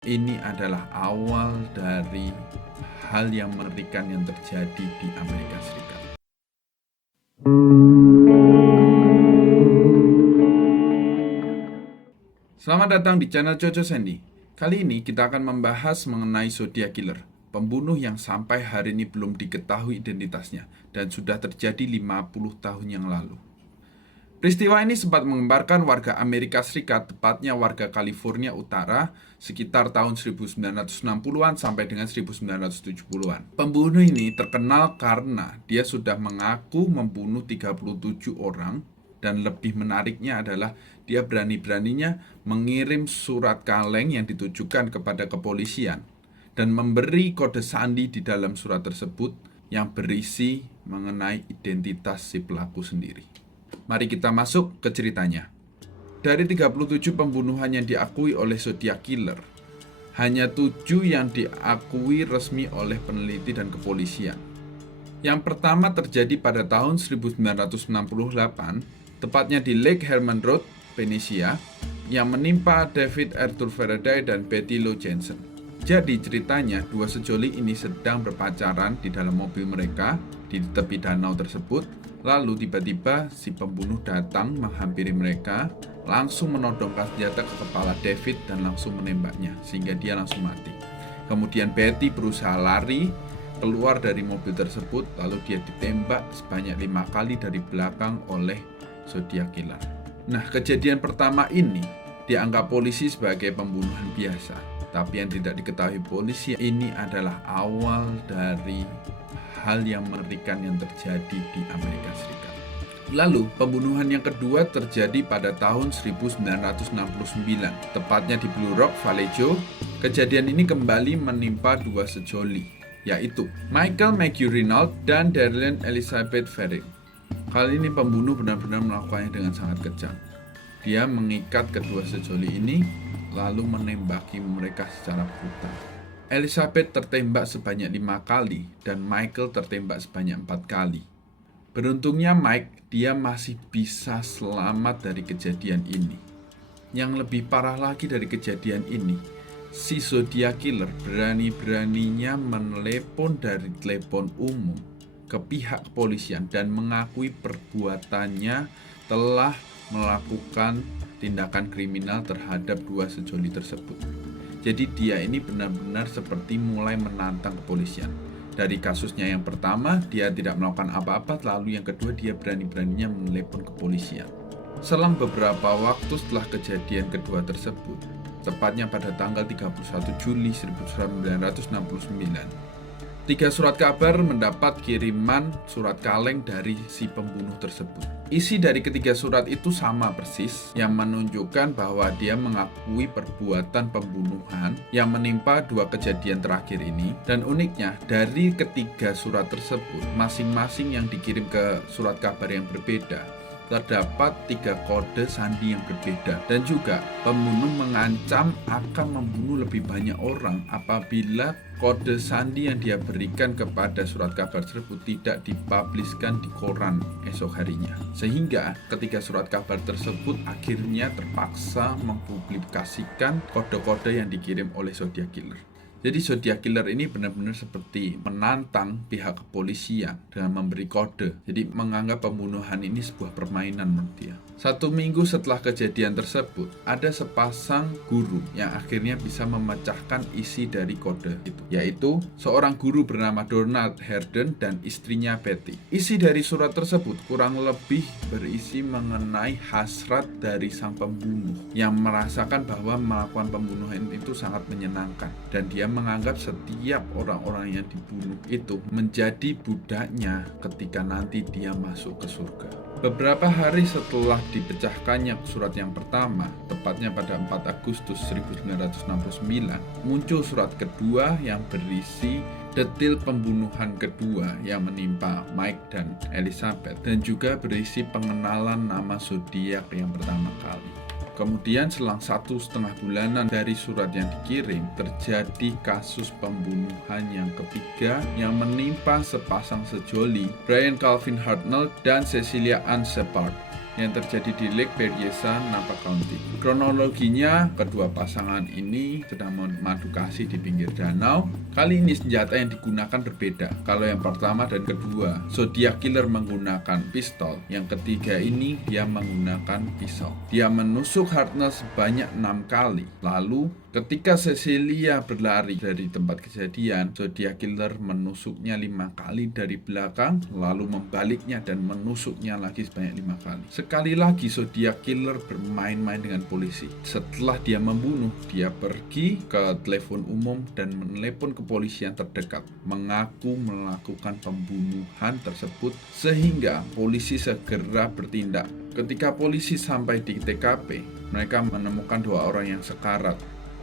Ini adalah awal dari hal yang mengerikan yang terjadi di Amerika Serikat. Selamat datang di channel Coco Sandy. Kali ini kita akan membahas mengenai Zodiac Killer, pembunuh yang sampai hari ini belum diketahui identitasnya dan sudah terjadi 50 tahun yang lalu. Peristiwa ini sempat menggemparkan warga Amerika Serikat, tepatnya warga California Utara, sekitar tahun 1960-an sampai dengan 1970-an. Pembunuh ini terkenal karena dia sudah mengaku membunuh 37 orang, dan lebih menariknya adalah dia berani-beraninya mengirim surat kaleng yang ditujukan kepada kepolisian dan memberi kode sandi di dalam surat tersebut yang berisi mengenai identitas si pelaku sendiri. Mari kita masuk ke ceritanya. Dari 37 pembunuhan yang diakui oleh Zodiac Killer, hanya 7 yang diakui resmi oleh peneliti dan kepolisian. Yang pertama terjadi pada tahun 1968, tepatnya di Lake Herman Road, Venesia, yang menimpa David Arthur Faraday dan Betty Lou Jensen. Jadi ceritanya, dua sejoli ini sedang berpacaran di dalam mobil mereka di tepi danau tersebut. Lalu tiba-tiba si pembunuh datang menghampiri mereka, langsung menodongkan senjata ke kepala David dan langsung menembaknya, sehingga dia langsung mati. Kemudian Betty berusaha lari keluar dari mobil tersebut, lalu dia ditembak sebanyak 5 kali dari belakang oleh Zodiac Killer. Nah, kejadian pertama ini dianggap polisi sebagai pembunuhan biasa, tapi yang tidak diketahui polisi, ini adalah awal dari hal yang mengerikan yang terjadi di Amerika Serikat. Lalu, pembunuhan yang kedua terjadi pada tahun 1969, tepatnya di Blue Rock, Vallejo. Kejadian ini kembali menimpa dua sejoli, yaitu Michael Matthew Reynolds dan Darlene Elizabeth Ferrell. Kali ini pembunuh benar-benar melakukannya dengan sangat kejam. Dia mengikat kedua sejoli ini, lalu menembaki mereka secara brutal. Elizabeth tertembak sebanyak 5 kali dan Michael tertembak sebanyak 4 kali. Beruntungnya Mike, dia masih bisa selamat dari kejadian ini. Yang lebih parah lagi dari kejadian ini, si Zodiac Killer berani-beraninya menelepon dari telepon umum ke pihak kepolisian dan mengakui perbuatannya telah melakukan tindakan kriminal terhadap dua sejoli tersebut. Jadi dia ini benar-benar seperti mulai menantang kepolisian. Dari kasusnya yang pertama, dia tidak melakukan apa-apa, lalu yang kedua dia berani-beraninya menelepon kepolisian. Selang beberapa waktu setelah kejadian kedua tersebut, tepatnya pada tanggal 31 Juli 1969, 3 surat kabar mendapat kiriman surat kaleng dari si pembunuh tersebut. Isi dari ketiga surat itu sama persis, yang menunjukkan bahwa dia mengakui perbuatan pembunuhan yang menimpa dua kejadian terakhir ini. Dan uniknya, dari ketiga surat tersebut, masing-masing yang dikirim ke surat kabar yang berbeda, terdapat 3 kode sandi yang berbeda. Dan juga pembunuh mengancam akan membunuh lebih banyak orang apabila kode sandi yang dia berikan kepada surat kabar tersebut tidak dipubliskan di koran esok harinya. Sehingga ketika surat kabar tersebut akhirnya terpaksa mempublikasikan kode-kode yang dikirim oleh Zodiac Killer. Jadi Zodiac Killer ini benar-benar seperti menantang pihak kepolisian dengan memberi kode. Jadi menganggap pembunuhan ini sebuah permainan menurut dia. 1 minggu setelah kejadian tersebut, ada sepasang guru yang akhirnya bisa memecahkan isi dari kode itu, yaitu seorang guru bernama Donald Herden dan istrinya Betty. Isi dari surat tersebut kurang lebih berisi mengenai hasrat dari sang pembunuh yang merasakan bahwa melakukan pembunuhan itu sangat menyenangkan, dan dia menganggap setiap orang-orang yang dibunuh itu menjadi budaknya ketika nanti dia masuk ke surga. Beberapa hari setelah dipecahkannya surat yang pertama, tepatnya pada 4 Agustus 1969, muncul surat kedua yang berisi detail pembunuhan kedua yang menimpa Mike dan Elizabeth, dan juga berisi pengenalan nama zodiak yang pertama kali. Kemudian selang 1,5 bulanan dari surat yang dikirim, terjadi kasus pembunuhan yang ketiga yang menimpa sepasang sejoli, Brian Calvin Hartnell dan Cecilia Ann Shepard, yang terjadi di Lake Berryessa, Napa County. Kronologinya, kedua pasangan ini sedang memadu kasih di pinggir danau. Kali ini senjata yang digunakan berbeda. Kalau yang pertama dan kedua, Zodiac Killer menggunakan pistol. Yang ketiga ini dia menggunakan pisau. Dia menusuk Hartnell sebanyak 6 kali. Lalu ketika Cecilia berlari dari tempat kejadian, Zodiac Killer menusuknya 5 kali dari belakang, lalu membaliknya dan menusuknya lagi sebanyak 5 kali. Sekali lagi Zodiac Killer bermain-main dengan polisi. Setelah dia membunuh, dia pergi ke telepon umum dan menelepon kepolisian terdekat, mengaku melakukan pembunuhan tersebut sehingga polisi segera bertindak. Ketika polisi sampai di TKP, mereka menemukan 2 orang yang sekarat.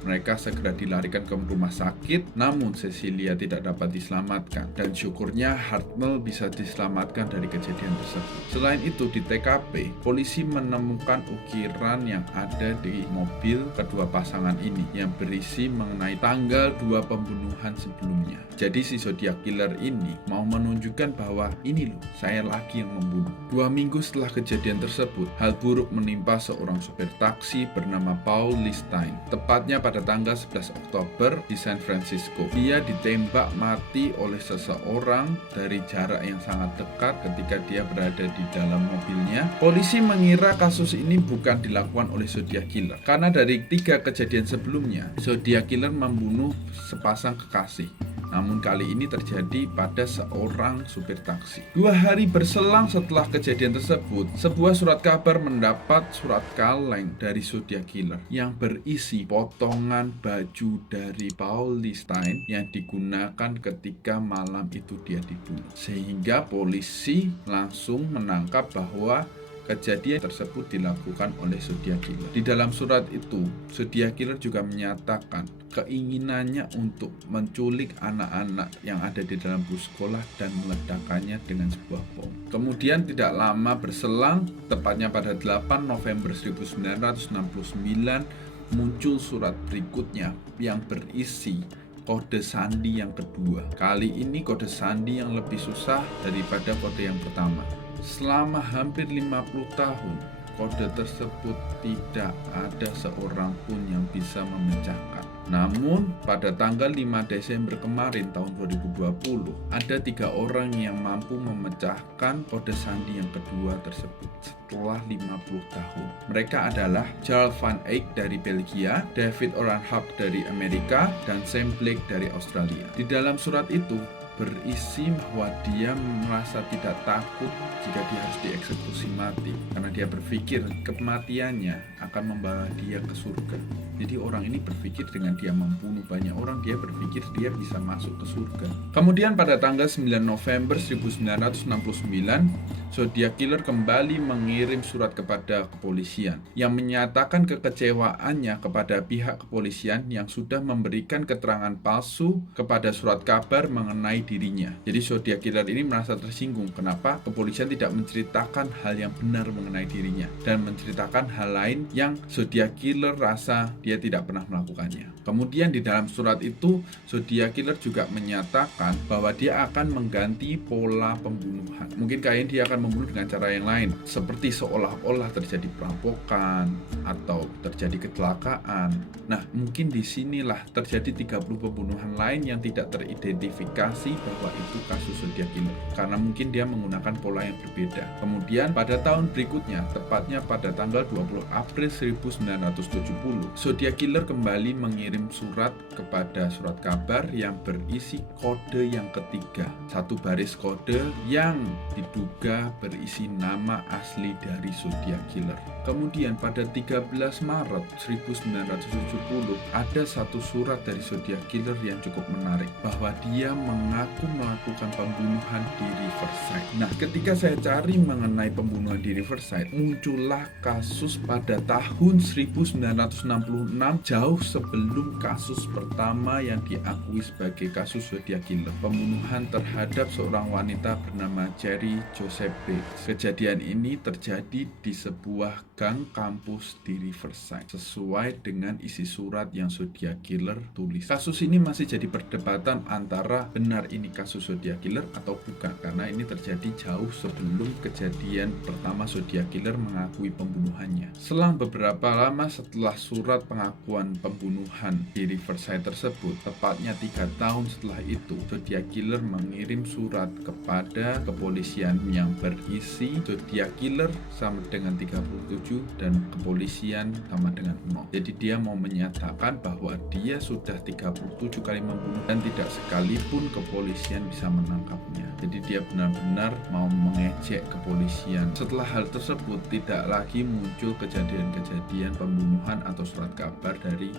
Mereka segera dilarikan ke rumah sakit, namun Cecilia tidak dapat diselamatkan. Dan syukurnya Hartnell bisa diselamatkan dari kejadian tersebut. Selain itu, di TKP, polisi menemukan ukiran yang ada di mobil kedua pasangan ini yang berisi mengenai tanggal 2 pembunuhan sebelumnya. Jadi si Zodiac Killer ini mau menunjukkan bahwa ini loh, saya lagi yang membunuh. 2 minggu setelah kejadian tersebut, hal buruk menimpa seorang sopir taksi bernama Paul Listein. Tepatnya pada tanggal 11 Oktober di San Francisco. Dia ditembak mati oleh seseorang dari jarak yang sangat dekat ketika dia berada di dalam mobilnya. Polisi mengira kasus ini bukan dilakukan oleh Zodiac Killer karena dari 3 kejadian sebelumnya, Zodiac Killer membunuh sepasang kekasih. Namun kali ini terjadi pada seorang supir taksi. 2 hari berselang setelah kejadian tersebut, sebuah surat kabar mendapat surat kaleng dari Zodiac Killer yang berisi potongan baju dari Paul Listein yang digunakan ketika malam itu dia dibunuh. Sehingga polisi langsung menangkap bahwa kejadian tersebut dilakukan oleh Zodiac Killer. Di dalam surat itu, Zodiac Killer juga menyatakan keinginannya untuk menculik anak-anak yang ada di dalam bus sekolah dan meledakkannya dengan sebuah bom. Kemudian tidak lama berselang, tepatnya pada 8 November 1969, muncul surat berikutnya yang berisi kode sandi yang kedua. Kali ini kode sandi yang lebih susah daripada kode yang pertama. Selama hampir 50 tahun, kode tersebut tidak ada seorang pun yang bisa memecahkan. Namun, pada tanggal 5 Desember kemarin tahun 2020, ada 3 orang yang mampu memecahkan kode sandi yang kedua tersebut setelah 50 tahun. Mereka adalah Charles Van Eyck dari Belgia, David Oranhap dari Amerika, dan Sam Blake dari Australia. Di dalam surat itu berisi bahwa dia merasa tidak takut jika dia harus dieksekusi mati karena dia berpikir kematiannya akan membawa dia ke surga. Jadi orang ini berpikir dengan dia membunuh banyak orang, dia berpikir dia bisa masuk ke surga. Kemudian pada tanggal 9 November 1969, Zodiac Killer kembali mengirim surat kepada kepolisian yang menyatakan kekecewaannya kepada pihak kepolisian yang sudah memberikan keterangan palsu kepada surat kabar mengenai dirinya. Jadi Zodiac Killer ini merasa tersinggung kenapa kepolisian tidak menceritakan hal yang benar mengenai dirinya dan menceritakan hal lain yang Zodiac Killer rasa dia tidak pernah melakukannya. Kemudian di dalam surat itu Zodiac Killer juga menyatakan bahwa dia akan mengganti pola pembunuhan. Mungkin kayaknya dia akan membunuh dengan cara yang lain, seperti seolah-olah terjadi perampokan atau terjadi kecelakaan. Nah, mungkin disinilah terjadi 30 pembunuhan lain yang tidak teridentifikasi bahwa itu kasus Zodiac Killer, karena mungkin dia menggunakan pola yang berbeda. Kemudian pada tahun berikutnya, tepatnya pada tanggal 20 April 1970, Zodiac Killer kembali mengirim surat kepada surat kabar yang berisi kode yang ketiga, satu baris kode yang diduga berisi nama asli dari Zodiac Killer. Kemudian pada 13 Maret 1970 ada satu surat dari Zodiac Killer yang cukup menarik, bahwa dia mengaku melakukan pembunuhan di Riverside. Nah, ketika saya cari mengenai pembunuhan di Riverside, muncullah kasus pada tahun 1966, jauh sebelum kasus pertama yang diakui sebagai kasus Zodiac Killer, pembunuhan terhadap seorang wanita bernama Cherry Joseph Bates. Kejadian ini terjadi di sebuah gang kampus di Riverside sesuai dengan isi surat yang Zodiac Killer tulis. Kasus ini masih jadi perdebatan antara benar ini kasus Zodiac Killer atau bukan, karena ini terjadi jauh sebelum kejadian pertama Zodiac Killer mengakui pembunuhannya. Selang beberapa lama setelah surat pengakuan pembunuhan di Riverside tersebut, tepatnya 3 tahun setelah itu, Zodiac Killer mengirim surat kepada kepolisian yang berisi Zodiac Killer sama dengan 37 dan kepolisian sama dengan 0. Jadi dia mau menyatakan bahwa dia sudah 37 kali membunuh dan tidak sekalipun kepolisian bisa menangkapnya. Jadi dia benar-benar mau mengejek kepolisian. Setelah hal tersebut tidak lagi muncul kejadian-kejadian pembunuhan atau surat kabar dari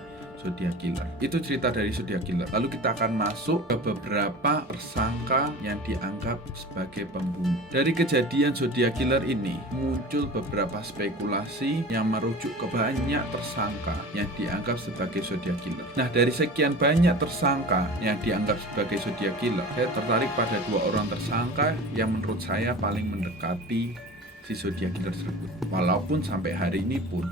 Zodiac Killer. Itu cerita dari Zodiac Killer. Lalu kita akan masuk ke beberapa tersangka yang dianggap sebagai pembunuh. Dari kejadian Zodiac Killer ini muncul beberapa spekulasi yang merujuk ke banyak tersangka yang dianggap sebagai Zodiac Killer. Nah, dari sekian banyak tersangka yang dianggap sebagai Zodiac Killer, saya tertarik pada 2 orang tersangka yang menurut saya paling mendekati si Zodiac Killer tersebut. Walaupun sampai hari ini pun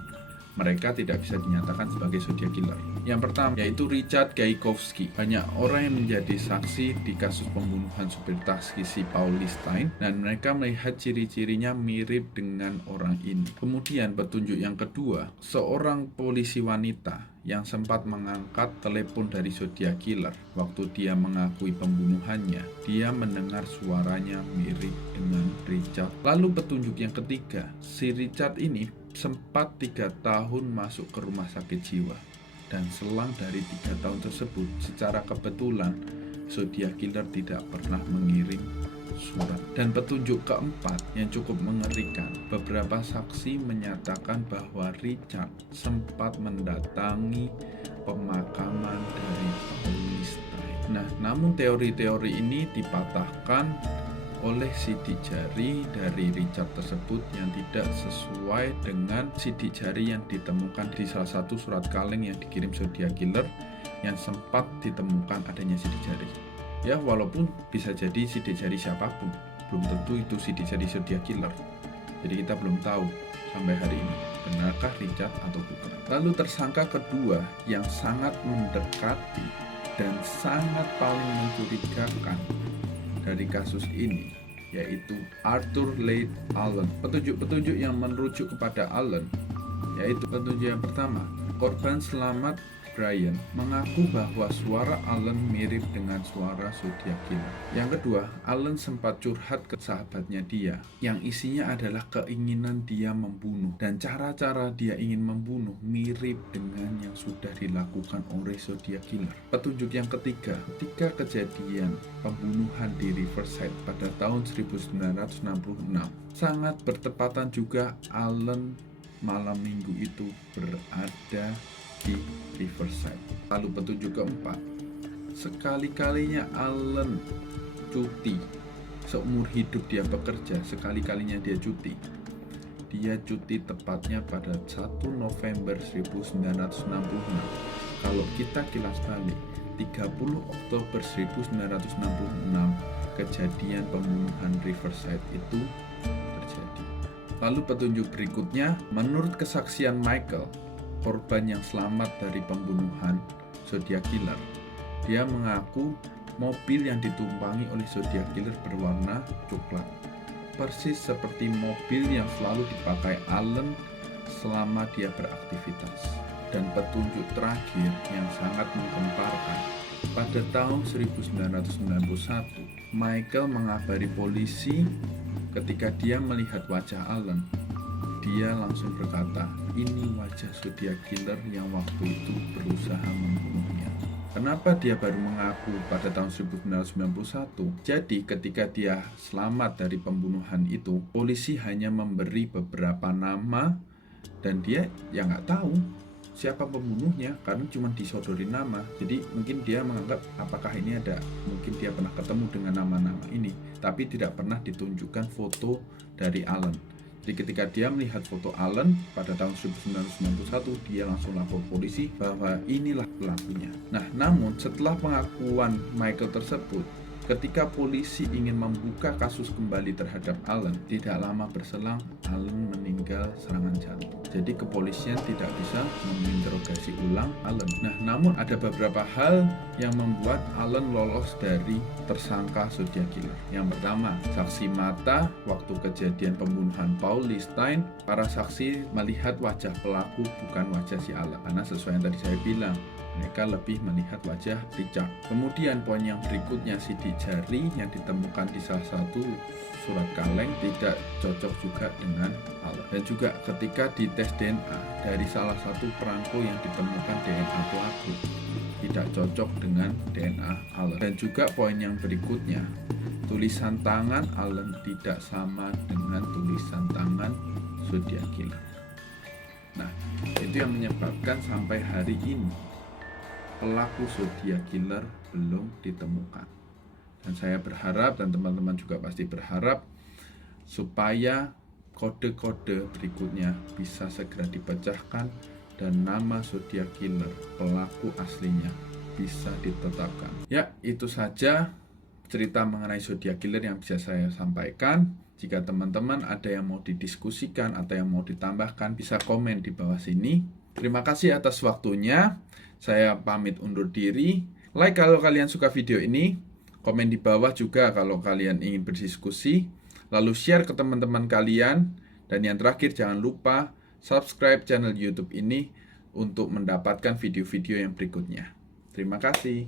mereka tidak bisa dinyatakan sebagai Zodiac Killer. Yang pertama yaitu Richard Gaikowski. Banyak orang yang menjadi saksi di kasus pembunuhan supir taksi si Pauli Stein dan mereka melihat ciri-cirinya mirip dengan orang ini. Kemudian petunjuk yang kedua, seorang polisi wanita yang sempat mengangkat telepon dari Zodiac Killer waktu dia mengakui pembunuhannya. Dia mendengar suaranya mirip dengan Richard. Lalu petunjuk yang ketiga, si Richard ini sempat 3 tahun masuk ke rumah sakit jiwa. Dan selang dari 3 tahun tersebut, secara kebetulan Zodiac Killer tidak pernah mengirim surat. Dan petunjuk keempat yang cukup mengerikan, beberapa saksi menyatakan bahwa Richard sempat mendatangi pemakaman dari Pauli Stein. Nah, namun teori-teori ini dipatahkan oleh sidik jari dari Richard tersebut yang tidak sesuai dengan sidik jari yang ditemukan di salah satu surat kaleng yang dikirim Zodiac Killer yang sempat ditemukan adanya sidik jari. Ya, walaupun bisa jadi sidik jari siapapun, belum tentu itu sidik jari Zodiac Killer. Jadi kita belum tahu sampai hari ini benarkah Richard atau bukan. Lalu tersangka kedua yang sangat mendekati dan sangat paling mencurigakan dari kasus ini yaitu Arthur Leigh Allen. Petunjuk-petunjuk yang merujuk kepada Allen yaitu petunjuk yang pertama, korban selamat Brian mengaku bahwa suara Allen mirip dengan suara Zodiac Killer. Yang kedua, Allen sempat curhat ke sahabatnya dia yang isinya adalah keinginan dia membunuh dan cara-cara dia ingin membunuh mirip dengan yang sudah dilakukan oleh Zodiac Killer. Petunjuk yang ketiga, ketika kejadian pembunuhan di Riverside pada tahun 1966 sangat bertepatan juga Allen malam minggu itu berada di Riverside. Lalu petunjuk keempat, sekali-kalinya Allen cuti seumur hidup dia bekerja, sekali-kalinya dia cuti. Dia cuti tepatnya pada 1 November 1966. Kalau kita kilas balik, 30 Oktober 1966 kejadian pembunuhan Riverside itu terjadi. Lalu petunjuk berikutnya, menurut kesaksian Michael, korban yang selamat dari pembunuhan Zodiac Killer, dia mengaku mobil yang ditumpangi oleh Zodiac Killer berwarna coklat, persis seperti mobil yang selalu dipakai Allen selama dia beraktivitas. Dan petunjuk terakhir yang sangat menggemparkan, pada tahun 1991 Michael mengabari polisi ketika dia melihat wajah Allen. Dia langsung berkata, ini wajah Zodiac Killer yang waktu itu berusaha membunuhnya. Kenapa dia baru mengaku pada tahun 1991? Jadi ketika dia selamat dari pembunuhan itu, polisi hanya memberi beberapa nama dan dia ya nggak tahu siapa pembunuhnya karena cuma disodori nama. Jadi mungkin dia menganggap apakah ini ada, mungkin dia pernah ketemu dengan nama-nama ini, tapi tidak pernah ditunjukkan foto dari Allen. Jadi ketika dia melihat foto Allen pada tahun 1991, dia langsung lapor polisi bahwa inilah pelakunya. Nah, namun setelah pengakuan Michael tersebut, Ketika polisi ingin membuka kasus kembali terhadap Allen, tidak lama berselang Allen meninggal serangan jantung. Jadi kepolisian tidak bisa menginterogasi ulang Allen. Nah, namun ada beberapa hal yang membuat Allen lolos dari tersangka Zodiac Killer. Yang pertama, saksi mata waktu kejadian pembunuhan Paul Lee Stein. Para saksi melihat wajah pelaku bukan wajah si Allen, karena sesuai yang tadi saya bilang, mereka lebih melihat wajah Richard. Kemudian poin yang berikutnya, sidik jari yang ditemukan di salah satu surat kaleng tidak cocok juga dengan Allen. Dan juga ketika dites DNA dari salah satu perangko yang ditemukan DNA pelaku tidak cocok dengan DNA Allen. Dan juga poin yang berikutnya, tulisan tangan Allen tidak sama dengan tulisan tangan Zodiac Killer. Nah, itu yang menyebabkan sampai hari ini pelaku Zodiac Killer belum ditemukan. Dan saya berharap, dan teman-teman juga pasti berharap, supaya kode-kode berikutnya bisa segera dipecahkan dan nama Zodiac Killer, pelaku aslinya, bisa ditetapkan. Ya, itu saja cerita mengenai Zodiac Killer yang bisa saya sampaikan. Jika teman-teman ada yang mau didiskusikan atau yang mau ditambahkan, bisa komen di bawah sini. Terima kasih atas waktunya. Saya pamit undur diri. Like kalau kalian suka video ini, komen di bawah juga kalau kalian ingin berdiskusi, lalu share ke teman-teman kalian, dan yang terakhir jangan lupa subscribe channel YouTube ini untuk mendapatkan video-video yang berikutnya. Terima kasih.